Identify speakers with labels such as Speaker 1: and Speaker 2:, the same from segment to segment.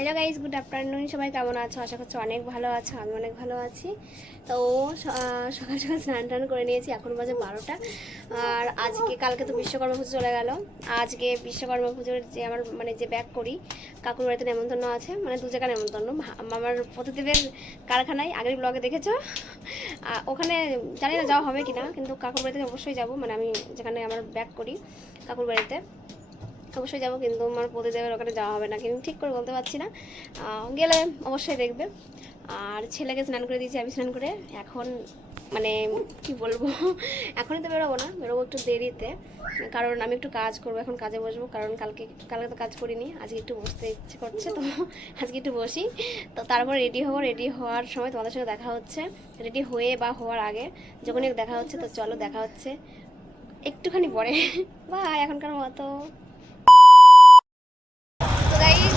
Speaker 1: Hello guys good afternoon সবাই কেমন আছো? আশা করছি অনেক ভালো আছো, আমি অনেক ভালো আছি। তো সকাল সকাল স্নান টান করে নিয়েছি, এখন বাজে বারোটা। আর আজকে, কালকে তো বিশ্বকর্মা পুজো চলে গেল। আজকে বিশ্বকর্মা পুজোর যে আমার মানে যে ব্যাগ করি, কাকুর বাড়িতে নেমন্তন্ন আছে মানে দু জায়গা নেমন্তন্ন। আমার প্রতিদেবের কারখানায়, আগের ব্লগে দেখেছ? ওখানে জানি না যাওয়া হবে কিনা, কিন্তু কাকুর বাড়িতে অবশ্যই যাব। মানে আমি যেখানে আমার ব্যাগ করি, কাকুর বাড়িতে। অবশ্যই যাব, কিন্তু আমার প্রতিদেবের ওখানে যাওয়া হবে না, কিন্তু ঠিক করে বলতে পারছি না। গেলে অবশ্যই দেখবে। আর ছেলেকে স্নান করে দিয়েছি, আমি স্নান করে এখন মানে কি বলব, এখনই তো বেরোবো না, বেরোবো একটু দেরিতে, কারণ আমি একটু কাজ করব, এখন কাজে বসবো, কারণ কালকে কালকে তো কাজ করিনি, আজকে একটু বসতে ইচ্ছে করছে, তো আজকে একটু বসি। তো তারপর রেডি হব, রেডি হওয়ার সময় তোমাদের সাথে দেখা হচ্ছে, রেডি হয়ে বা হওয়ার আগে যখনই দেখা হচ্ছে, তো চলো দেখা হচ্ছে, একটুখানি পরে। বা এখনকার মতো তো গাইস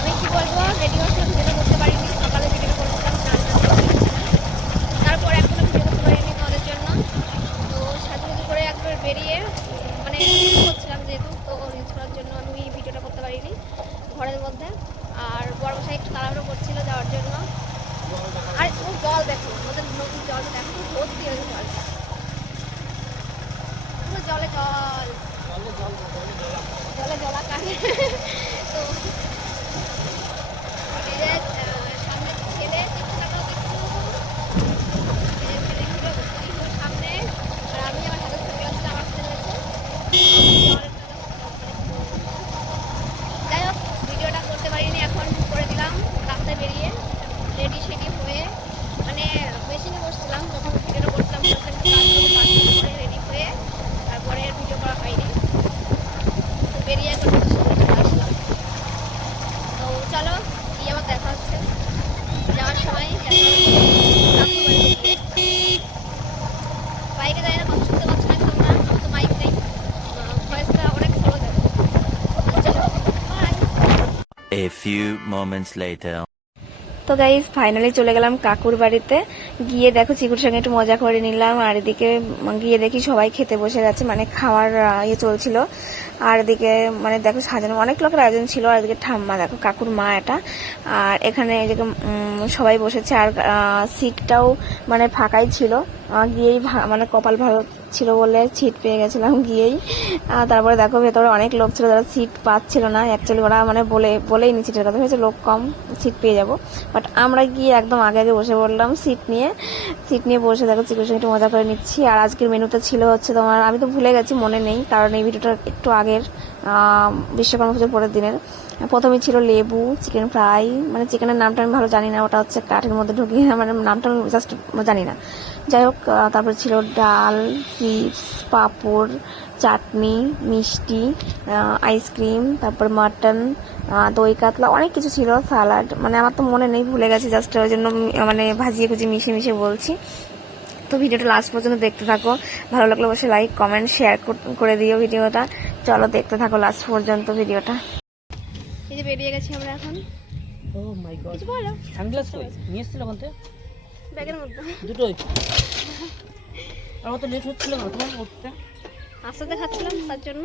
Speaker 1: আমি কি বলব? Ready
Speaker 2: A few moments later.
Speaker 3: তো গাইজ ফাইনালি চলে গেলাম কাকুর বাড়িতে। গিয়ে দেখো চিকুর সঙ্গে একটু মজা করে নিলাম, আর এদিকে গিয়ে দেখি সবাই খেতে বসে গেছে মানে খাওয়ার ইয়ে চলছিল। আর এদিকে মানে দেখো সাজানো, অনেক লোকের আয়োজন ছিল, আর এদিকে ঠাম্মা, দেখো কাকুর মা এটা। আর এখানে এদিকে সবাই বসেছে, আর সিটটাও মানে ফাঁকাই ছিল। গিয়েই মানে কপাল ভালো ছিল বলে সিট পেয়ে গেছিলাম গিয়েই। তারপরে দেখো ভেতরে অনেক লোক ছিল, যারা সিট পাচ্ছিল না। অ্যাকচুয়ালি ওরা মানে বলে, বলেই নি সিটের কথা হয়েছে লোক কম, সিট পেয়ে যাব। বাট আমরা গিয়ে একদম আগে আগে বসে পড়লাম সিট নিয়ে। সিট নিয়ে বসে দেখো চিকুর সঙ্গে একটু মজা করে নিচ্ছি। আর আজকের মেনুতে ছিল হচ্ছে তোমার, আমি তো ভুলে গেছি, মনে নেই, কারণ এই ভিডিওটা একটু আগের। বিশ্বকর্মা পুজোর পরের দিনের। প্রথমে ছিল লেবু, চিকেন ফ্রাই মানে চিকেনের নামটা আমি ভালো জানি না, ওটা হচ্ছে কাঠের মধ্যে ঢুকিয়ে মানে নামটা আমি জাস্ট জানি না। যাই হোক তারপর ছিল ডাল, চিপস, পাঁপড়, চাটনি, মিষ্টি আইসক্রিম, তারপর মাটন দই, কাতলা, অনেক কিছু ছিল, সালাড মানে আমার তো মনে নেই, ভুলে গেছি জাস্ট ওই জন্য মানে ভাজিয়ে খুঁজে মিশে মিশে বলছি। তো ভিডিওটা লাস্ট পর্যন্ত দেখতে থাকো। ভালো লাগলে অবশ্যই লাইক কমেন্ট শেয়ার করে দিও ভিডিওটা। চলো দেখতে থাকো লাস্ট পর্যন্ত ভিডিওটা।
Speaker 1: এই যে বেরিয়ে গেছি আমরা এখন।
Speaker 4: ও মাই গড
Speaker 1: কিছু বলো।
Speaker 4: সানগ্লাস কই? নিয়ে এসেছিল কোনতে
Speaker 1: ব্যাগের মধ্যে।
Speaker 4: দুটোই? আর অত লেট হচ্ছিল না তোমার উঠতে?
Speaker 1: আস্তে আস্তে খাচ্ছিলাম তার জন্য।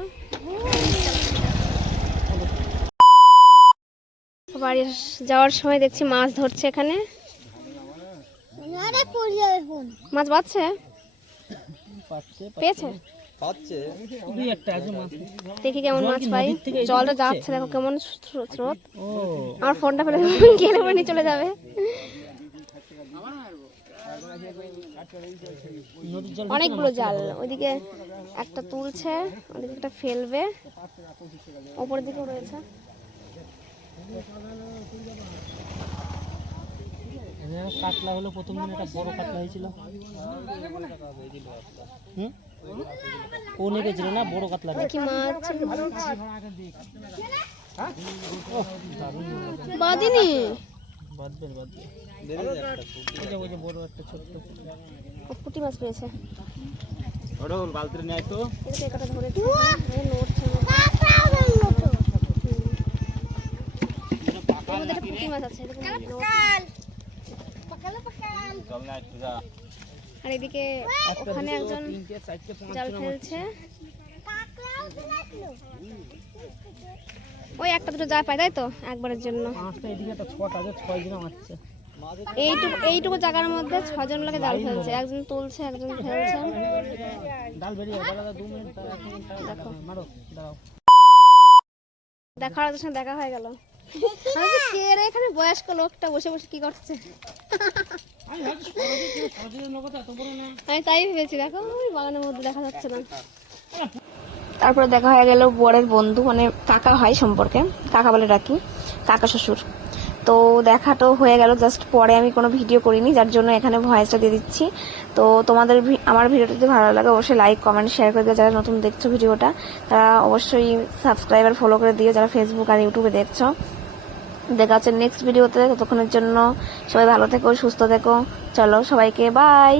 Speaker 1: বাড়ি যাওয়ার সময় দেখছি মাছ ধরছে এখানে। মাছ
Speaker 4: পাচ্ছে
Speaker 1: পেয়েছে? দেখি কেমন মাছ পাই। জলটা যাচ্ছে, দেখো কেমন স্রোত। আমার ফোনটা ফেলে গেলে নিয়ে চলে যাবে। অনেকগুলো জাল, ওইদিকে একটা তুলছে ওদিকে একটা ফেলবে, ওপরের দিকেও রয়েছে।
Speaker 4: কাতলা হলো প্রথম দিন একটা বড় কাতলা হয়েছিল। হুম? ও নিয়ে না বড় কাতলা
Speaker 1: মাছ? বাদিনি
Speaker 4: বাদবেন বাদবে ওই যে ওই যে বড় একটা ছোট্ট
Speaker 1: ও পুঁটি মাছ পেয়েছে।
Speaker 4: বালতির নেয় তো।
Speaker 1: একটা পুঁটি মাছ আছে। আর এদিকে ওখানে একজন জাল ফেলছে। ওই একটা দুটো পায় তাই তো? একবারের জন্য। এইটুকু এইটুকু জায়গার মধ্যে ছজন লোকে জাল ফেলছে। একজন তুলছে একজন ফেলছে।
Speaker 4: ডাল বেরিয়ে দাদা দাদা দু মিনিট দাঁড়াও, এক মিনিট দাঁড়াও,
Speaker 1: দেখো।
Speaker 4: মারো
Speaker 1: দেখা ওদের সঙ্গে দেখা হয়ে গেল। এখানে বয়স্ক লোকটা বসে বসে কি করছে? আমি তাই ভেবেছি দেখো ওই বাগানের মধ্যে দেখা যাচ্ছে না।
Speaker 3: তারপরে দেখা হয়ে গেল বরের বন্ধু মানে কাকা হয় সম্পর্কে। কাকা বলে ডাকি কাকা শ্বশুর। তো দেখা তো হয়ে গেল জাস্ট পরে আমি কোনো ভিডিও করিনি যার জন্য এখানে ভয়েসটা দিয়ে দিচ্ছি। তো তোমাদের ভি- আমার ভিডিওটা যদি ভালো লাগে অবশ্যই লাইক কমেন্ট শেয়ার করে দিও। যারা নতুন দেখছ ভিডিওটা তারা অবশ্যই সাবস্ক্রাইবার ফলো করে দিও। যারা ফেসবুক আর ইউটিউবে দেখছ দেখা হচ্ছে নেক্সট ভিডিওতে ততক্ষণের জন্য সবাই ভালো থেকো সুস্থ থেকো। চলো সবাইকে বাই